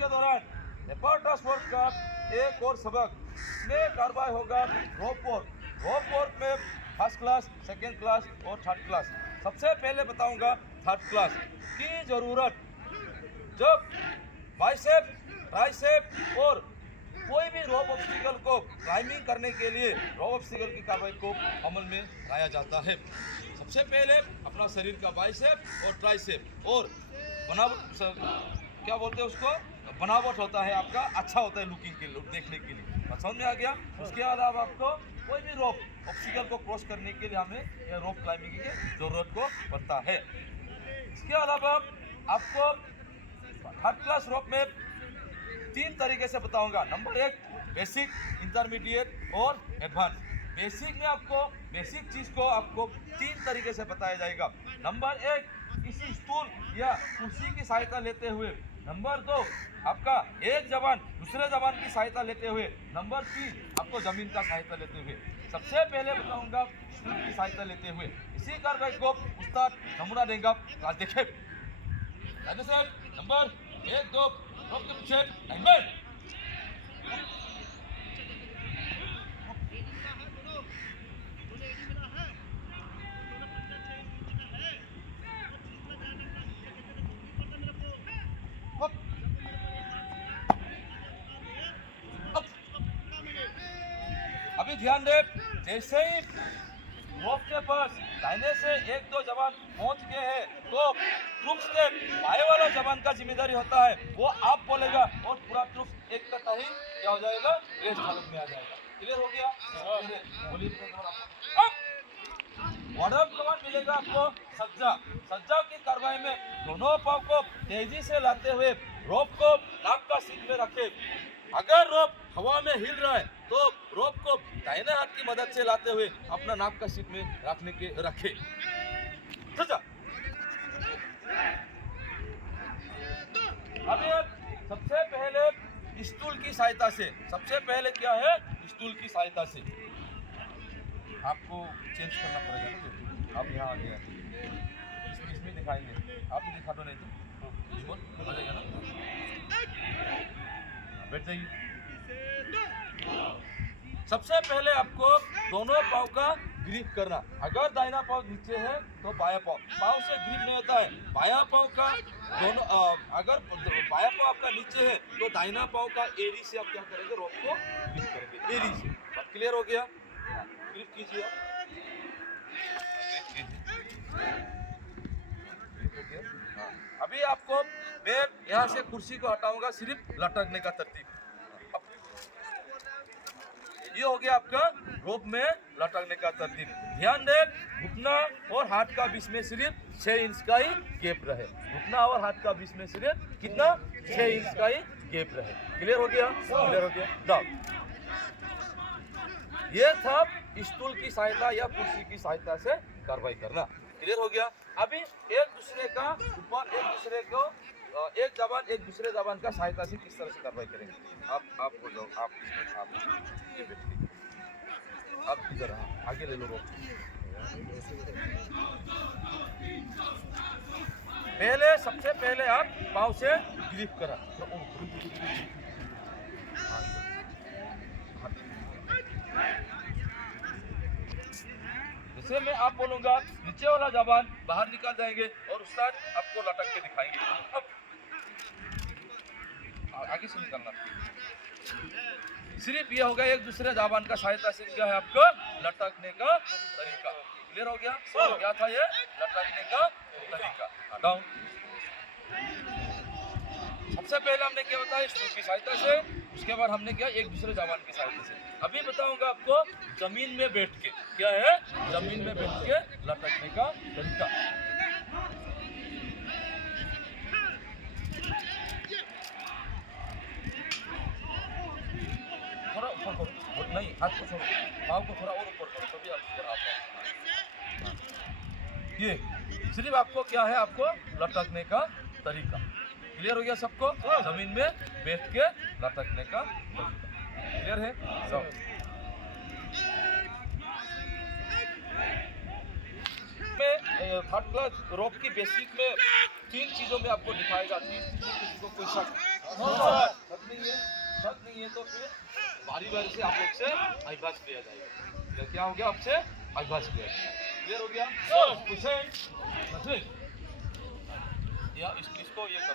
के दौरान लेपर्टस वर्क का एक और सबक में कार्रवाई होगा रोप वॉक में फर्स्ट क्लास, सेकेंड क्लास और थर्ड क्लास। सबसे पहले बताऊंगा थर्ड क्लास की ज़रूरत। जब बाइसेप, ट्राइसेप और कोई भी रोप ऑब्स्टिकल को क्लाइंबिंग करने के लिए रोप ऑब्स्टिकल की कार्रवाई को अमल में लाया जाता है। सबसे पहले अपना शरीर का बाइसेप और ट्राइसेप और बनावट, क्या बोलते हैं उसको, बनावट होता है आपका, अच्छा होता है लुकिंग के लिए, देखने के लिए। समझ में आ गया? उसके बाद अब आपको कोई भी रोप ऑब्स्टिकल को क्रॉस करने के लिए हमें रोप क्लाइंबिंग की जरूरत को पड़ता है। इसके अलावा आपको थर्ड क्लास रोप में 3 तरीके से बताऊंगा। नंबर 1 बेसिक, इंटरमीडिएट और एडवांस। बेसिक में आपको बेसिक चीज को आपको 3 तरीके से बताया जाएगा। नंबर 1 किसी स्टूल या कुर्सी की सहायता लेते हुए। नंबर 2 आपका एक जवान दूसरे जवान की सहायता लेते हुए। नंबर 3 आपको जमीन का सहायता लेते हुए। सबसे पहले बताऊंगा स्टूल की सहायता लेते हुए। इसी कार्रवाई को उस्ताद नमूना देगा, क्लास देखे। नंबर 1 2 रोप के पीछे एंगल। अभी ध्यान दे, जैसे ही रोप के पास दाहिने से 1-2 जवान पहुंच गए हैं तो ट्रूप्स के बाएं वाला जवान का जिम्मेदारी होता है, वो आप बोलेगा और पूरा ट्रूप्स एक कटा ही क्या हो जाएगा, रेस्ट हालत में आ जाएगा। क्लियर हो गया? वार्डअप कमांड मिलेगा आपको सज्जा। सज्जा की कार्रवाई में दोनों पांव को तेजी से लाते हुए रोप को नाक का सीट में रखे। अगर रोप हवा में हिल रहा है तो रोप को दाहिने हाथ की मदद से लाते हुए अपना नाक का सीट में रखे। अभी सबसे पहले स्टूल की सहायता से, सबसे पहले क्या है, स्टूल की सहायता से आपको चेंज करना पड़ेगा ना। आप यहाँ आ गया, इसमें दिखाएंगे, आप भी दिखा दो, नहीं तो हो जाएगा ना। बैठ जाइए। सबसे पहले आपको दोनों पाँव का ग्रिप करना। अगर दाहिना पाँव नीचे है तो बायां पाँव से ग्रिप नहीं होता है। बायां पाँव का दोनों, अगर बायां पाँव आपका नीचे है तो दाहिना पाँव का एड़ी से आप क्या करेंगे, रोप को ग्रिप करेंगे एड़ी से। अब क्लियर हो गया? ग्रिप कीजिए आप। अभी आपको मैं यहाँ से कुर्सी को हटाऊंगा, सिर्फ लटकने का तरतीब। ये हो गया आपका रोप में लटकने का तरतीब। ध्यान दें, घुटना और हाथ का बीच में सिर्फ 6 इंच का ही गैप रहे। घुटना और हाथ का बीच में सिर्फ कितना, 6 इंच का ही गैप रहे। क्लियर हो गया? क्लियर हो गया। दाओ, ये था स्टूल की सहायता या कुर्सी की सहायता से कार्रवाई करना। क्लियर हो गया? अभी एक दूसरे का ऊपर, एक दूसरे को, एक जवान एक दूसरे जवान का सहायता से किस तरह से कार्रवाई करेंगे। आप हो जाओ, आप ये बैठिए, आप इधर आगे ले लो रोप। पहले सबसे पहले आप पाँव से ग्रिप करा। जैसे मैं आप बोलूंगा, नीचे वाला जवान बाहर निकल जाएंगे और उस्ताद आपको लटक के दिखाएंगे। अब आगे से निकलना। सिर्फ ये होगा एक दूसरे जवान का सहायता से क्या है आपको लटकने का तरीका। क्लियर हो गया? क्या था ये लटकने का तरीका। डाउन। सबसे पहले हमने क्या बताया, स्टूल की सहायता से, उसके बाद हमने क्या, एक दूसरे जवान की सहायता से। अभी बताऊंगा आपको जमीन में बैठ के, क्या है, जमीन में बैठ के लटकने का तरीका। थोड़ा ऊपर करो, नहीं हाथ को छोड़ो, पाँव को थोड़ा और ऊपर करो, तभी आप ऊपर आ पाओ। ये सिर्फ आपको क्या है, आपको लटकने का तरीका। क्लियर हो गया सबको? जमीन में बैठ के लटकने का तरीका क्लियर है? सब थर्ड क्लास रोप की बेसिक में 3 चीजों में आपको दिखाएगा। 3 चीजों किसी को कोई शक नहीं है तो फिर बारी बारी से आप लोग से अविभाज्य किया जाएगा। क्या हो गया आपसे अविभाज्य किया, क्लियर हो गया? क्वेश्चन या इसको ये कर